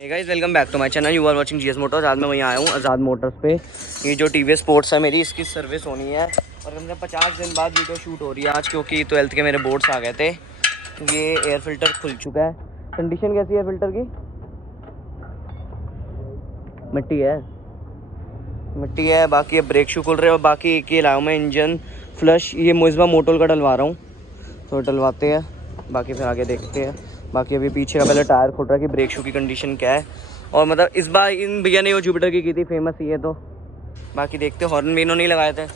Hey guys, welcome back to my channel. You are watching GS motors. आज मैं वहीं आया हूँ आज़ाद मोटर्स पे। ये जो टीवीएस स्पोर्ट्स है मेरी, इसकी सर्विस होनी है और कम से कम 50 दिन बाद वीडियो शूट हो रही है आज, क्योंकि 12th के मेरे बोर्ड्स आ गए थे। ये एयर फिल्टर खुल चुका है। कंडीशन कैसी है फिल्टर की? मिट्टी है। बाकी अब ब्रेक शू खुल रहे हैं और बाकी एक ही लाया हूँ मैं, इंजन फ्लश। ये मुइज़्ज़बा मोटोल का डलवा रहा हूँ, तो डलवाते हैं, बाकी फिर आगे देखते हैं। बाकी अभी पीछे का पहले टायर खुल रहा है कि ब्रेक शू की कंडीशन क्या है। और मतलब इस बार इन भैया ने वो जुपिटर की थी, फेमस ही है, तो बाकी देखते हैं। हॉर्न भी इन्होंने नहीं लगाए थे।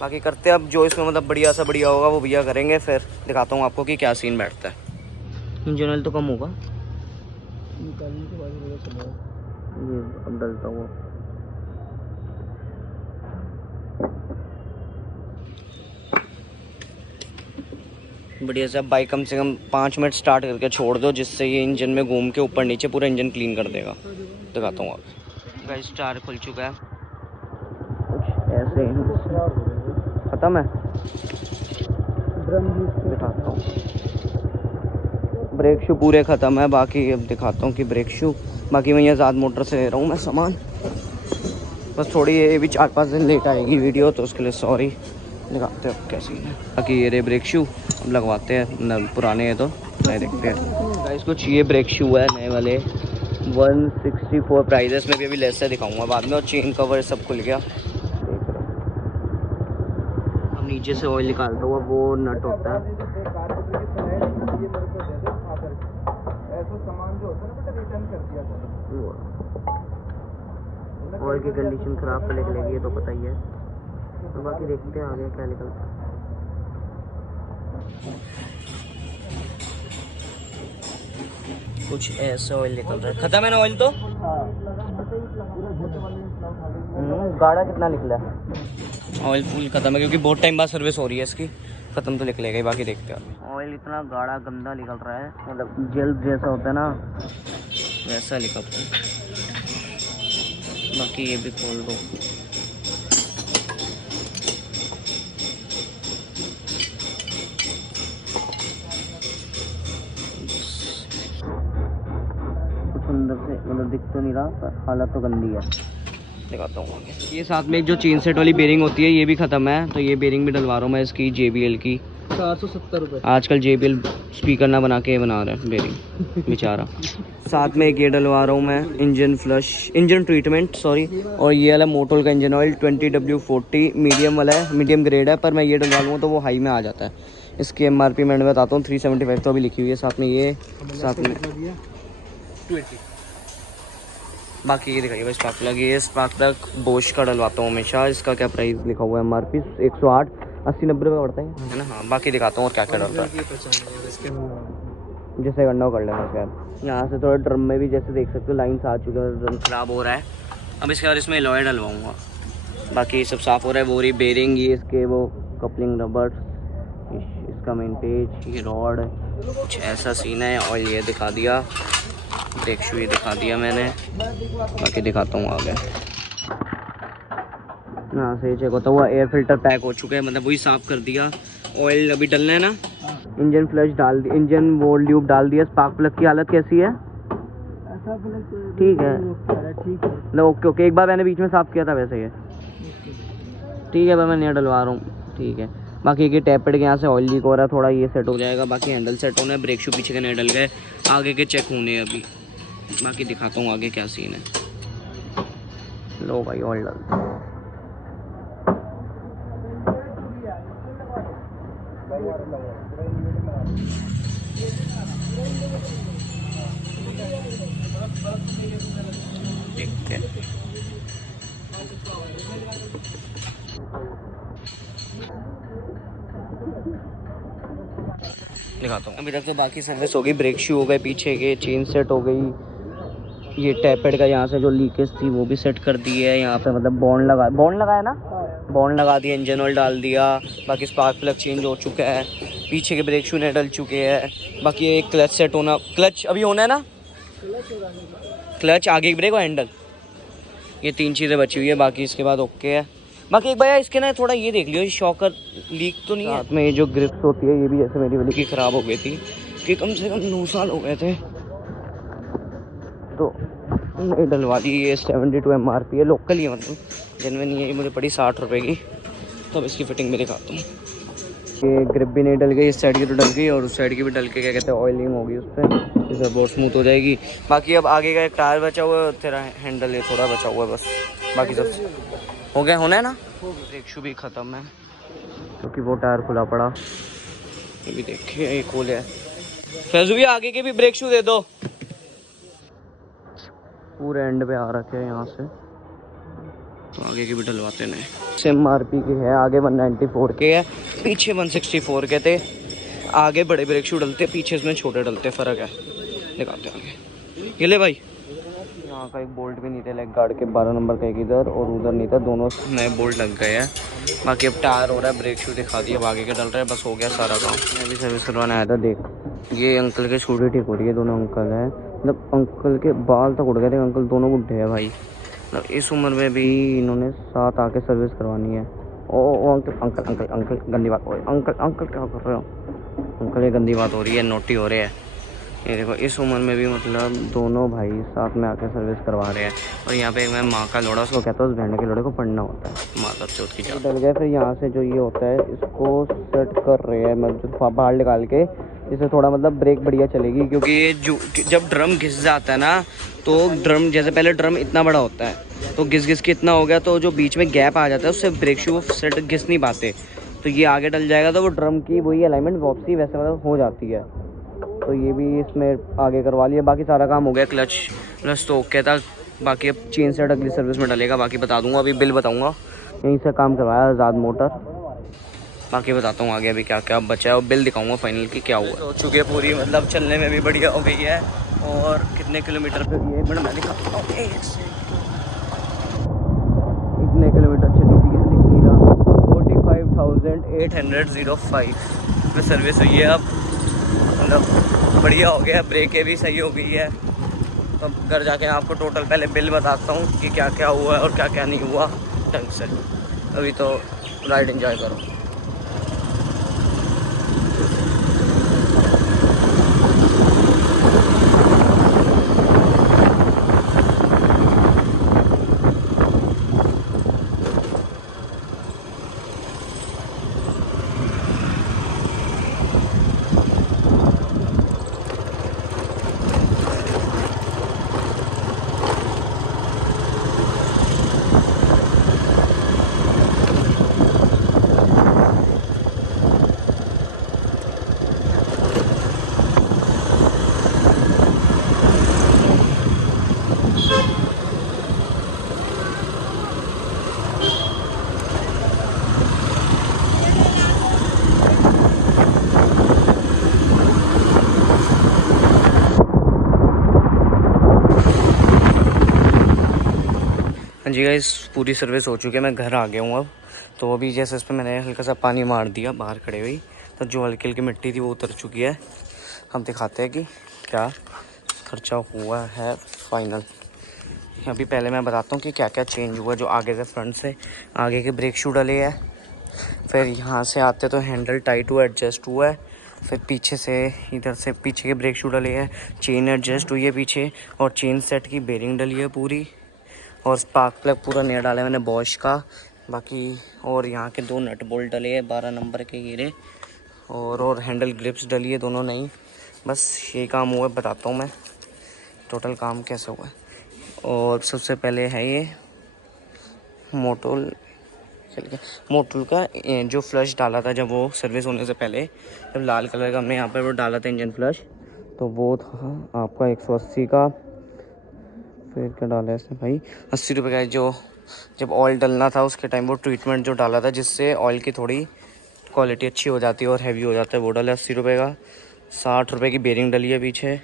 बाकी करते हैं अब जो इसमें मतलब बढ़िया सा बढ़िया होगा वो भैया करेंगे। फिर दिखाता हूँ आपको कि क्या सीन बैठता है। इंजन ऑयल तो कम होगा, ये अब डलता हुआ। बढ़िया से अब बाइक कम से कम 5 मिनट स्टार्ट करके छोड़ दो, जिससे ये इंजन में घूम के ऊपर नीचे पूरा इंजन क्लीन कर देगा। दिखाता हूँ आपको। गाइस, टायर खुल चुका है, कुछ ऐसे ही ख़त्म है। दिखाता हूँ, ब्रेक शू पूरे ख़त्म है। बाकी अब दिखाता हूँ कि ब्रेक शू, बाकी मैं आज़ाद मोटर से ले रहा हूँ मैं सामान। बस थोड़ी ये भी 4-5 दिन लेट आएगी वीडियो, तो उसके लिए सॉरी। दिखाते हैं कैसी है। बाकी ये रे ब्रेक शू अब लगवाते हैं, पुराने हैं तो नए देखते हैं। गाइस, कुछ ये ब्रेक शू है नए वाले, 164 प्राइजेस में भी अभी लेस से दिखाऊंगा बाद में। और चेन कवर सब खुल गया। अब नीचे से ऑयल निकालता हुआ वो नट होता है। ऑयल की कंडीशन ख़राब पे निकलेगी, ये तो पता ही है। तो बाकी देखते हैं आगे क्या निकलता है। कुछ ऐसा ऑयल निकल रहा है। ख़त्म है ना ऑयल तो? गाढ़ा कितना निकला है? ऑयल फुल ख़त्म है, क्योंकि बहुत टाइम बाद सर्विस हो रही है इसकी। ख़त्म तो निकलेगा ही, बाकी देखते हैं। ऑयल इतना गाढ़ा गंदा निकल रहा है, मतलब जेल जैसा होता है ना, वैसा निकलता है। बाकी ये भी खोल दो। अंदर से मतलब दिख तो नहीं रहा, पर हालत तो गंदी है। दिखाता हूँ। ये साथ में एक जो चेन सेट वाली बेरिंग होती है, ये भी ख़त्म है, तो ये बेरिंग भी डलवा रहा हूँ मैं इसकी, JBL की। 470 रुपये। आजकल JBL स्पीकर ना बना के बना रहा है बेरिंग बेचारा। साथ में एक ये डलवा रहा हूँ मैं, engine flush, engine treatment sorry. और ये वाला मोटोल का इंजन ऑयल 20W40 मीडियम वाला है, मीडियम ग्रेड है, पर मैं ये डलवा लूँगा तो वो हाई में आ जाता है। इसकी MRP मैं बताता हूँ, 375 तो अभी लिखी हुई है। साथ में ये, साथ में 20। बाकी ये दिखाइए स्पार्क प्लग। ये स्पार्क प्लग बोश का डलवाता हूँ हमेशा। इसका क्या प्राइस लिखा हुआ है? MRP 108, 80-90 रुपये पड़ता है ना। हाँ, बाकी दिखाता हूँ और क्या क्या डलता है। जैसे गंडा कर लेना उसके यहाँ से थोड़ा ड्रम में भी, जैसे देख सकते हो लाइन्स आ चुके हैं, ड्रम ख़राब हो रहा है। अब इसके बाद इसमें एलॉय डलवाऊँगा। बाकी ये सब साफ़ हो रहा है। वो रही बेरिंग, ये इसके वो कपलिंग रबड़, इसका मेन पेज, ये रॉड, कुछ ऐसा सीन है। ऑयल ये दिखा दिया, ब्रेक शू ये दिखा दिया मैंने। बाकी दिखाता हूँ आगे। यहाँ से चेक होता हुआ एयर फिल्टर पैक हो चुका है, मतलब वही साफ़ कर दिया। ऑयल अभी डलना है ना। इंजन फ्लश डाल दिया, इंजन वो ल्यूब डाल दिया। स्पार्क प्लग की हालत कैसी है? ठीक है, मतलब ओके। एक बार मैंने बीच में साफ़ किया था वैसे ये ठीक है, मैं नया डलवा रहा हूँ। ठीक है। बाकी ये टैप पेड के यहाँ से ऑयल लीक हो रहा है थोड़ा, ये सेट हो जाएगा। बाकी हैंडल सेट होना है, ब्रेक शू पीछे के नए डल गए, आगे के चेक होने हैं अभी। बाकी दिखाता हूँ आगे क्या सीन है। लो भाई, ऑयल डाल। ठीक है, दिखाता हूँ। अभी तक तो बाकी सर्विस हो गई, ब्रेक शू हो गए, पीछे के चेन सेट हो गई, ये टैपेड का यहाँ से जो लीकेज थी वो भी सेट कर दी है। यहाँ पे मतलब बॉन्ड लगाया ना, बॉन्ड लगा दिया, इंजन ऑयल डाल दिया। बाकी स्पार्क प्लग चेंज हो चुका है, पीछे के ब्रेक शू ने डल चुके हैं। बाकी ये क्लच सेट होना, क्लच अभी होना है ना, क्लच, आगे की ब्रेक और हैंडल, ये 3 चीज़ें बची हुई है। बाकी इसके बाद ओके है। बाकी एक भैया इसके ना थोड़ा ये देख लियो, शॉकर लीक तो नहीं है। साथ में ये जो ग्रिप्स होती है, ये भी जैसे मेरी वाली की ख़राब हो गई थी, कि कम से कम 9 साल हो गए थे। तो नहीं डलवा दी। ये 72 MRP है, लोकल ही है, मतलब जेन्युइन नहीं है। ये मुझे पड़ी 60 रुपये की। तो अब इसकी फिटिंग भी दिखाता हूँ। ये ग्रिप भी नहीं डल गई, इस साइड की तो डल गई और उस साइड की भी डल के क्या कहते हैं ऑयलिंग होगी उस पर, इधर बहुत स्मूथ हो जाएगी। बाकी अब आगे का एक टायर बचा हुआ है, तेरा हैंडल ये थोड़ा बचा हुआ है बस, बाकी सब हो गया, होना है ना। ब्रेक शू भी ख़त्म है क्योंकि वो टायर खुला पड़ा। ये भी देखिए ये खोल है। फैजू भी आगे के भी ब्रेक शू दे दो। पूरे एंड पे आ रखे हैं यहाँ से, तो आगे की भी डलवाते हैं। सेम MRP की है, आगे 194 के है, पीछे 164 के थे। आगे बड़े ब्रेक शू डलते, पीछे इसमें छोटे डलते, फ़र्क है। दिखाते हैं आगे। ये ले भाई, यहाँ का एक बोल्ट भी नहीं था लेग गार्ड के, 12 नंबर का एक इधर और उधर नहीं था, दोनों नए बोल्ट लग गए हैं। बाकी अब टायर हो रहा है, ब्रेक शू दिखा दिया, अब आगे के डल रहा है, बस हो गया सारा काम। मैं भी सर्विस करवाने आया था। देख ये अंकल के स्कूटी ठीक हो रही है, दोनों अंकल हैं, मतलब अंकल के बाल तक उड़ गए थे, अंकल दोनों बुढ़े हैं भाई, मतलब इस उम्र में भी इन्होंने साथ आके सर्विस करवानी है। ओ अंकल अंकल अंकल अंकल गंदी बात हो रही है, अंकल अंकल क्या कर रहे हो अंकल, ये गंदी बात हो रही है, नोटी हो रहे हैं। ये देखो इस उम्र में भी मतलब दोनों भाई साथ में आके सर्विस करवा रहे हैं। और यहाँ पे मैं माँ का लोड़ा, उसको कहता है उस बहन के लोड़े को पढ़ना होता है, माता चौथ की जान डल गया। फिर यहाँ से जो ये होता है इसको सेट कर रहे हैं, मतलब बाहर निकाल के, इससे थोड़ा मतलब ब्रेक बढ़िया चलेगी, क्योंकि ये जो जब ड्रम घिस जाता है ना, तो ड्रम जैसे पहले ड्रम इतना बड़ा होता है, तो घिस घिस के इतना हो गया, तो जो बीच में गैप आ जाता है उससे ब्रेक शू सेट घिस नहीं पाते, तो ये आगे डल जाएगा, तो वो ड्रम की वही अलाइनमेंट वापसी वैसे मतलब हो जाती है। तो ये भी इसमें आगे करवा लिया, बाकी सारा काम हो गया। क्लच तो ओके था, बाकी अब चेन सेट अगली सर्विस में डलेगा, बाकी बता दूंगा, अभी बिल बताऊंगा। यहीं से काम करवाया आज़ाद मोटर, बाकी बताता हूँ आगे अभी क्या क्या बचा है और बिल दिखाऊंगा फाइनल की क्या हुआ। हो चुकी है पूरी, मतलब चलने में भी बढ़िया हो गई है। और कितने किलोमीटर पे ये मैडम मैं दिखाता हूँ, कितने किलोमीटर चली हुई है दिख नहीं रहा, 45,805 में सर्विस हुई है। अब मतलब बढ़िया हो गया, ब्रेकें भी सही हो गई है। तो अब घर जाके आपको टोटल पहले बिल बताता हूँ कि क्या क्या हुआ है और क्या क्या नहीं हुआ ढंग से। अभी तो राइड एंजॉय करो। हाँ जी गाइस, पूरी सर्विस हो चुकी है, मैं घर आ गया हूँ अब। तो अभी जैसे इस पर मैंने हल्का सा पानी मार दिया बाहर खड़े हुई, तो जो हल्की हल्की मिट्टी थी वो उतर चुकी है। हम दिखाते हैं कि क्या खर्चा हुआ है फाइनल। अभी पहले मैं बताता हूँ कि क्या क्या चेंज हुआ। जो आगे से फ्रंट से आगे के ब्रेक शू डले है, फिर यहाँ से आते तो हैंडल टाइट हुआ, एडजस्ट हुआ है। फिर पीछे से इधर से पीछे के ब्रेक शू डले हैं, चेन एडजस्ट हुई है पीछे, और चेन सेट की बेरिंग डली है पूरी, और स्पार्क प्लग पूरा नया डाला है मैंने बॉश का। बाकी और यहाँ के 2 नट बोल्ट डले हैं 12 नंबर के गिरे, और हैंडल ग्रिप्स डली है दोनों नई। बस यही काम हुआ है, बताता हूँ मैं टोटल काम कैसे हुआ है। और सबसे पहले है ये मोटोल का जो फ्लश डाला था जब वो सर्विस होने से पहले, जब लाल कलर का हमने यहाँ पर वो डाला था इंजन फ्लश, तो वो था आपका 180 का। फिर क्या डाला है इसने भाई, 80 रुपये का। जो जब ऑयल डलना था उसके टाइम वो ट्रीटमेंट जो डाला था जिससे ऑयल की थोड़ी क्वालिटी अच्छी हो जाती है और हैवी हो जाता है, वो डाला 80 रुपये का। 60 रुपये की बेरिंग डली है पीछे।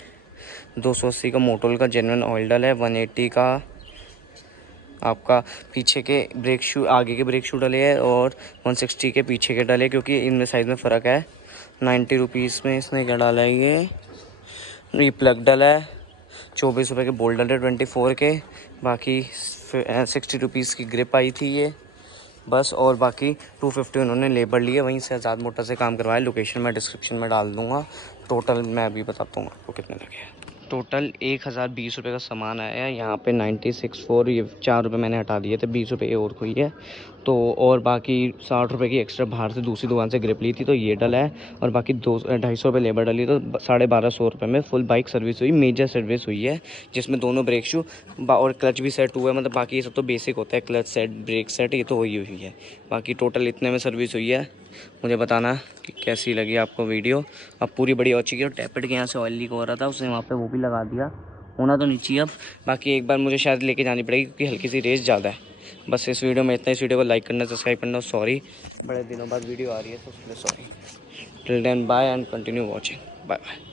280 का मोटोल का जेन्युइन ऑयल डला है। 180 का आपका पीछे के ब्रेक शू, आगे के ब्रेक शू डले हैं, और 160 के पीछे के डले, क्योंकि इनमें साइज़ में फ़र्क है। 90 रुपीज़ में इसने क्या डाला है, ये प्लग डला है। 24 रुपये के बोल्ट डले 24 के। बाकी 60 रुपीज़ की ग्रिप आई थी ये बस, और बाकी 250 उन्होंने लेबर लिए, वहीं से आज़ाद मोटर से काम करवाया। लोकेशन मैं डिस्क्रिप्शन में डाल दूँगा। टोटल मैं अभी बताता हूँ आपको कितने लगे। टोटल 1020 रुपये का सामान आया है। यहाँ पे 96.4, ये 4 रुपये मैंने हटा दिए थे, 20 रुपये ये और हुई है। तो और बाकी 60 रुपये की एक्स्ट्रा बाहर से दूसरी दुकान से ग्रिप ली थी, तो ये डला है। और बाकी 250 रुपये लेबर डली, तो 1250 रुपये में फुल बाइक सर्विस हुई, मेजर सर्विस हुई है, जिसमें दोनों ब्रेक शू और क्लच भी सेट हुआ है। मतलब बाकी ये सब तो बेसिक होता है, क्लच सेट, ब्रेक सेट, ये तो हुई हुई है। बाकी टोटल इतने में सर्विस हुई है। मुझे बताना कि कैसी लगी आपको वीडियो। अब पूरी बड़ी हो चुकी है, और टैपेट के यहाँ से ऑयल लीक हो रहा था, उसने वहाँ पे वो भी लगा दिया, होना तो नीचे अब। बाकी एक बार मुझे शायद लेके जानी पड़ेगी, क्योंकि हल्की सी रेस ज़्यादा है। बस इस वीडियो में इतना। इस वीडियो को लाइक करना, सब्सक्राइब करना। सॉरी, बड़े दिनों बाद वीडियो आ रही है, तो उसके लिए sorry. Till then bye and continue watching. Bye bye.